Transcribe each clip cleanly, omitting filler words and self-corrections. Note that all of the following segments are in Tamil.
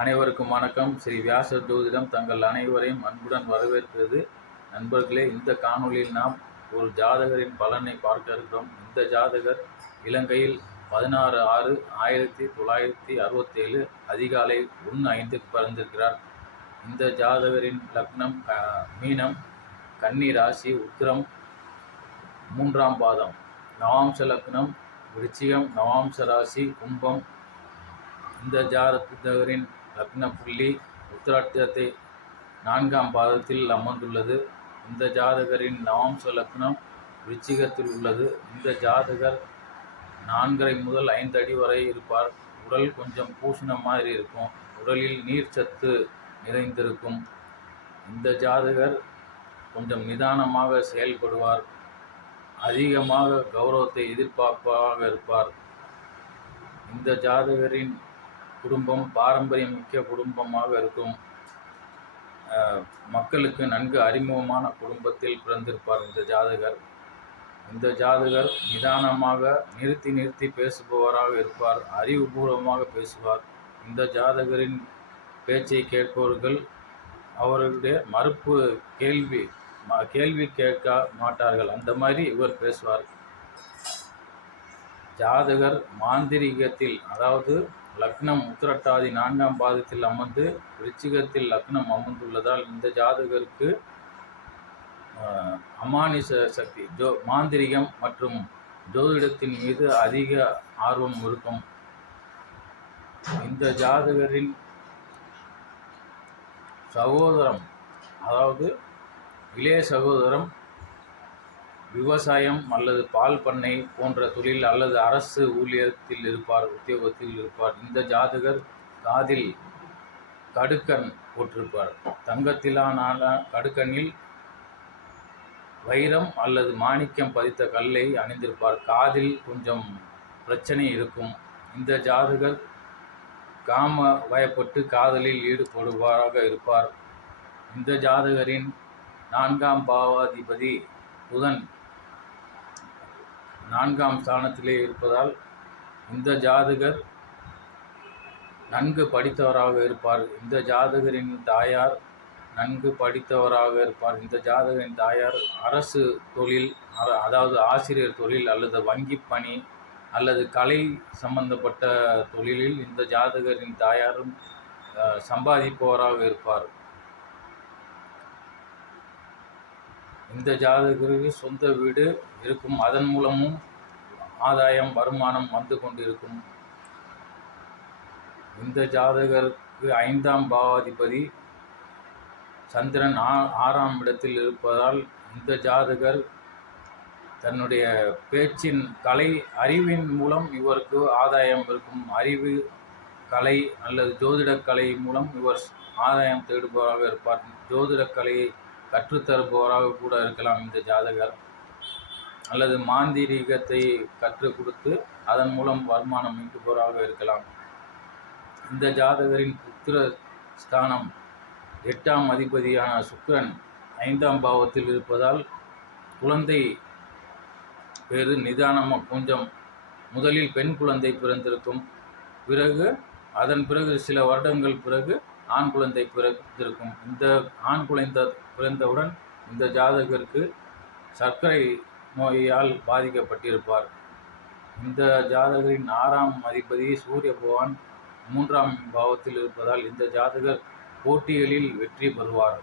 அனைவருக்கும் வணக்கம். ஸ்ரீ வியாசர் ஜோதிடம் தங்கள் அனைவரையும் அன்புடன் வரவேற்கிறது. நண்பர்களே, இந்த காணொளியில் நாம் ஒரு ஜாதகரின் பலனை பார்க்க இருக்கிறோம். இந்த ஜாதகர் இலங்கையில் 16/6/1967 அதிகாலை 1:05 பிறந்திருக்கிறார். இந்த ஜாதகரின் லக்னம் மீனம், கன்னி ராசி, உத்திரம் 3ஆம் பாதம், நவாம்ச லக்னம் விருச்சிகம், நவாம்ச ராசி கும்பம். இந்த ஜாதகரின் லக்ன புள்ளி உத்திராட்டத்தை 4ஆம் பாதத்தில் அமர்ந்துள்ளது. இந்த ஜாதகரின் நவாம்ச லக்னம் விருச்சிகத்தில் உள்ளது. இந்த ஜாதகர் 4.5 முதல் 5 அடி வரை இருப்பார். உடல் கொஞ்சம் பூசின மாதிரி இருக்கும். உடலில் நீர் சத்து நிறைந்திருக்கும். இந்த ஜாதகர் கொஞ்சம் நிதானமாக செயல்படுவார். அதிகமாக கௌரவத்தை எதிர்பார்ப்பாக இருப்பார். இந்த ஜாதகரின் குடும்பம் பாரம்பரியம் மிக்க குடும்பமாக இருக்கும். மக்களுக்கு நன்கு அறிமுகமான குடும்பத்தில் பிறந்திருப்பார் இந்த ஜாதகர். இந்த ஜாதகர் நிதானமாக நிறுத்தி பேசுபவராக இருப்பார். அறிவுபூர்வமாக பேசுவார். இந்த ஜாதகரின் பேச்சை கேட்பவர்கள் அவர்களுடைய மறுப்பு கேள்வி கேட்க மாட்டார்கள். அந்த மாதிரி இவர் பேசுவார். ஜாதகர் மாந்திரிகத்தில், அதாவது லக்னம் உத்திரட்டாதி 4ஆம் பாதத்தில் அமர்ந்து விருச்சிகத்தில் லக்னம் அமர்ந்துள்ளதால் இந்த ஜாதகருக்கு அமானுஷ சக்தி, மாந்திரிகம் மற்றும் ஜோதிடத்தின் மீது அதிக ஆர்வம் இருக்கும். இந்த ஜாதகரின் சகோதரம், அதாவது இளைய சகோதரம் விவசாயம் அல்லது பால் பண்ணை போன்ற தொழில் அல்லது அரசு உத்தியோகத்தில் இருப்பார். இந்த ஜாதகர் காதில் கடுக்கன் போட்டிருப்பார். தங்கத்திலான கடுக்கனில் வைரம் அல்லது மாணிக்கம் பதித்த கல்லை அணிந்திருப்பார். காதில் கொஞ்சம் பிரச்சனை இருக்கும். இந்த ஜாதகர் காம வயப்பட்டு காதலில் ஈடுபடுவாராக இருப்பார். இந்த ஜாதகரின் 4ஆம் பாவாதிபதி புதன் 4ஆம் ஸ்தானத்திலே இருப்பதால் இந்த ஜாதகர் நன்கு படித்தவராக இருப்பார். இந்த ஜாதகரின் தாயார் நன்கு படித்தவராக இருப்பார். இந்த ஜாதகரின் தாயார் அரசு தொழில், அதாவது ஆசிரியர் தொழில் அல்லது வங்கி பணி அல்லது கலை சம்பந்தப்பட்ட தொழிலில் இந்த ஜாதகரின் தாயாரும் சம்பாதிப்பவராக இருப்பார். இந்த ஜாதகருக்கு சொந்த வீடு இருக்கும். அதன் மூலமும் ஆதாயம், வருமானம் வந்து கொண்டிருக்கும். இந்த ஜாதகருக்கு 5ஆம் பாவாதிபதி சந்திரன் 6ஆம் இடத்தில் இருப்பதால் இந்த ஜாதகர் தன்னுடைய பேச்சின் அறிவின் மூலம் இவருக்கு ஆதாயம் இருக்கும். அறிவு, கலை அல்லது ஜோதிடக்கலை மூலம் இவர் ஆதாயம் தேடுபவராக இருப்பார். ஜோதிடக்கலையை கற்றுத்தருபவராக கூட இருக்கலாம் இந்த ஜாதகர். அல்லது மாந்திரீகத்தை கற்றுக் கொடுத்து அதன் மூலம் வருமானம் ஈட்டுபவராக இருக்கலாம். இந்த ஜாதகரின் புத்திர ஸ்தானம் 8ஆம் அதிபதியான சுக்கிரன் 5ஆம் பாவத்தில் இருப்பதால் குழந்தை பேரு நிதானமாக கொஞ்சம், முதலில் பெண் குழந்தை பிறந்திருக்கும். அதன் பிறகு சில வருடங்கள் பிறகு ஆண் குழந்தை பிறந்திருக்கும். இந்த ஆண் குழந்தை பிறந்தவுடன் இந்த ஜாதகருக்கு சர்க்கரை நோயால் பாதிக்கப்பட்டிருப்பார். இந்த ஜாதகரின் 6ஆம் அதிபதி சூரிய பகவான் 3ஆம் பாவத்தில் இருப்பதால் இந்த ஜாதகர் போட்டிகளில் வெற்றி பெறுவார்.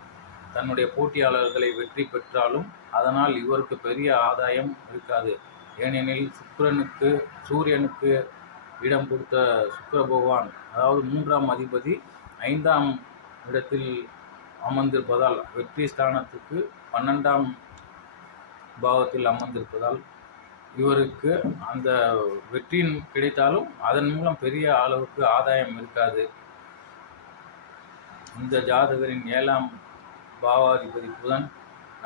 தன்னுடைய போட்டியாளர்களை வெற்றி பெற்றாலும் அதனால் இவருக்கு பெரிய ஆதாயம் இருக்காது. ஏனெனில் சூரியனுக்கு இடம் கொடுத்த சுக்கிர பகவான், அதாவது 3ஆம் அதிபதி 5ஆம் இடத்தில் அமர்ந்திருப்பதால், வெற்றி ஸ்தானத்துக்கு 12ஆம் பாவத்தில் அமர்ந்திருப்பதால் இவருக்கு அந்த வெற்றியின் கிடைத்தாலும் அதன் மூலம் பெரிய அளவுக்கு ஆதாயம் இருக்காது. இந்த ஜாதகரின் 7ஆம் பாவாதிபதி புதன்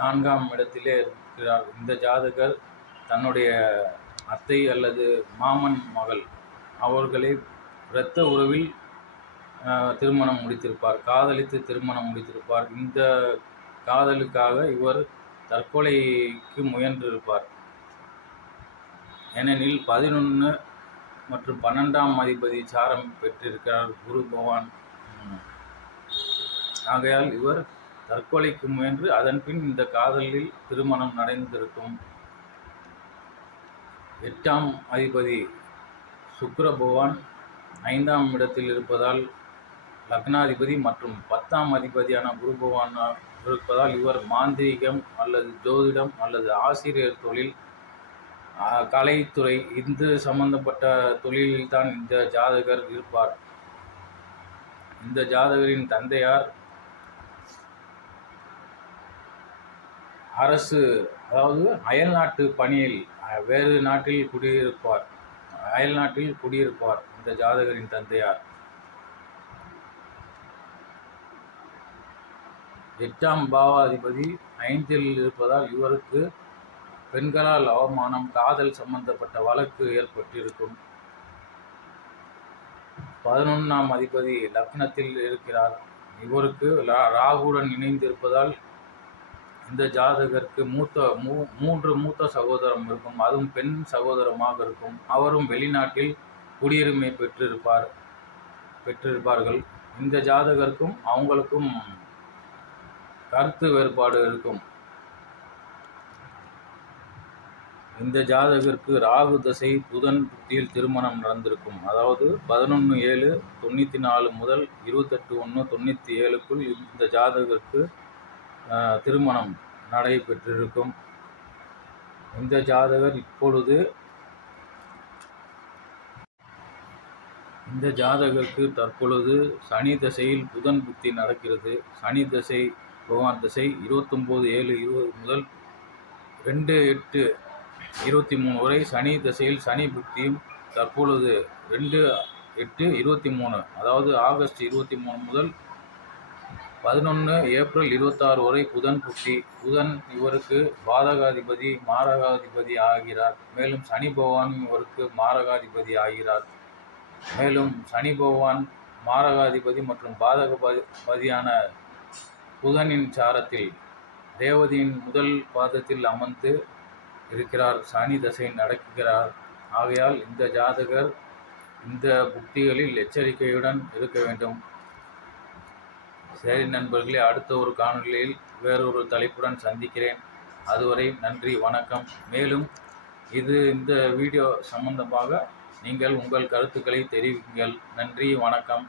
4ஆம் இடத்திலே இருக்கிறார். இந்த ஜாதகர் தன்னுடைய அத்தை அல்லது மாமன் மகள் அவர்களை இரத்த உறவில் திருமணம் முடித்திருப்பார். காதலித்து திருமணம் முடித்திருப்பார். இந்த காதலுக்காக இவர் தற்கொலைக்கு முயன்றிருப்பார். ஏனெனில் 11 மற்றும் 12ஆம் அதிபதி சாரம் பெற்றிருக்கிறார் குரு பகவான். ஆகையால் இவர் தற்கொலைக்கு முயன்று அதன் பின் இந்த காதலில் திருமணம் நடந்திருக்கும். 8ஆம் அதிபதி சுக்கிர பகவான் 5ஆம் இடத்தில் இருப்பதால் லக்னாதிபதி மற்றும் 10ஆம் அதிபதியான குரு பகவான் இருப்பதால் இவர் மாந்திரீகம் அல்லது ஜோதிடம் அல்லது ஆசிரியர் தொழில், கலைத்துறை, இந்து சம்பந்தப்பட்ட தொழிலில்தான் இந்த ஜாதகர் இருப்பார். இந்த ஜாதகரின் தந்தையார் அரசு, அதாவது அயல்நாட்டு பணியில் வேறு நாட்டில் குடியிருப்பார். அயல்நாட்டில் குடியிருப்பார் இந்த ஜாதகரின் தந்தையார். 8ஆம் பாவாதிபதி 5இல் இருப்பதால் இவருக்கு பெண்களால் அவமானம், காதல் சம்பந்தப்பட்ட வழக்கு ஏற்பட்டிருக்கும். 11ஆம் அதிபதி லக்னத்தில் இருக்கிறார். இவருக்கு ராகுடன் இணைந்திருப்பதால் இந்த ஜாதகருக்கு 3 மூத்த சகோதரம் இருக்கும். அதுவும் பெண் சகோதரமாக இருக்கும். அவரும் வெளிநாட்டில் குடியுரிமை பெற்றிருப்பார்கள். இந்த ஜாதகருக்கும் அவங்களுக்கும் கருத்து வேறுபாடு இருக்கும். இந்த ஜாதகருக்கு ராகு தசை புதன் புத்தியில் திருமணம் நடந்திருக்கும். அதாவது 11/7/94 முதல் 28/1/97க்குள் இந்த ஜாதகருக்கு திருமணம் நடைபெற்றிருக்கும். இந்த ஜாதகர் இப்பொழுது இந்த ஜாதகருக்கு தற்பொழுது சனி தசையில் புதன் புத்தி நடக்கிறது. சனி தசை பகவான் தசை 29/7/20 முதல் 2/8/23 வரை சனி தசையில் சனி புத்தியும், தற்பொழுது 2/8/23 அதாவது ஆகஸ்ட் 23 முதல் 11 ஏப்ரல் 26 வரை புதன் புத்தி. புதன் இவருக்கு பாதகாதிபதி, மாரகாதிபதி ஆகிறார். மேலும் சனி பகவான் இவருக்கு மாரகாதிபதி ஆகிறார். மேலும் சனி பகவான் மாரகாதிபதி மற்றும் பாதகபதியான புதனின் சாரத்தில் ரேவதியின் முதல் பாதத்தில் அமர்ந்து இருக்கிறார். சனி தசை நடக்கிறார். ஆகையால் இந்த ஜாதகர் இந்த புக்திகளில் எச்சரிக்கையுடன் இருக்க வேண்டும். சரி நண்பர்களே, அடுத்த ஒரு காணொளியில் வேறொரு தலைப்புடன் சந்திக்கிறேன். அதுவரை நன்றி, வணக்கம். மேலும் இந்த வீடியோ சம்பந்தமாக நீங்கள் உங்கள் கருத்துக்களை தெரிவிங்கள். நன்றி, வணக்கம்.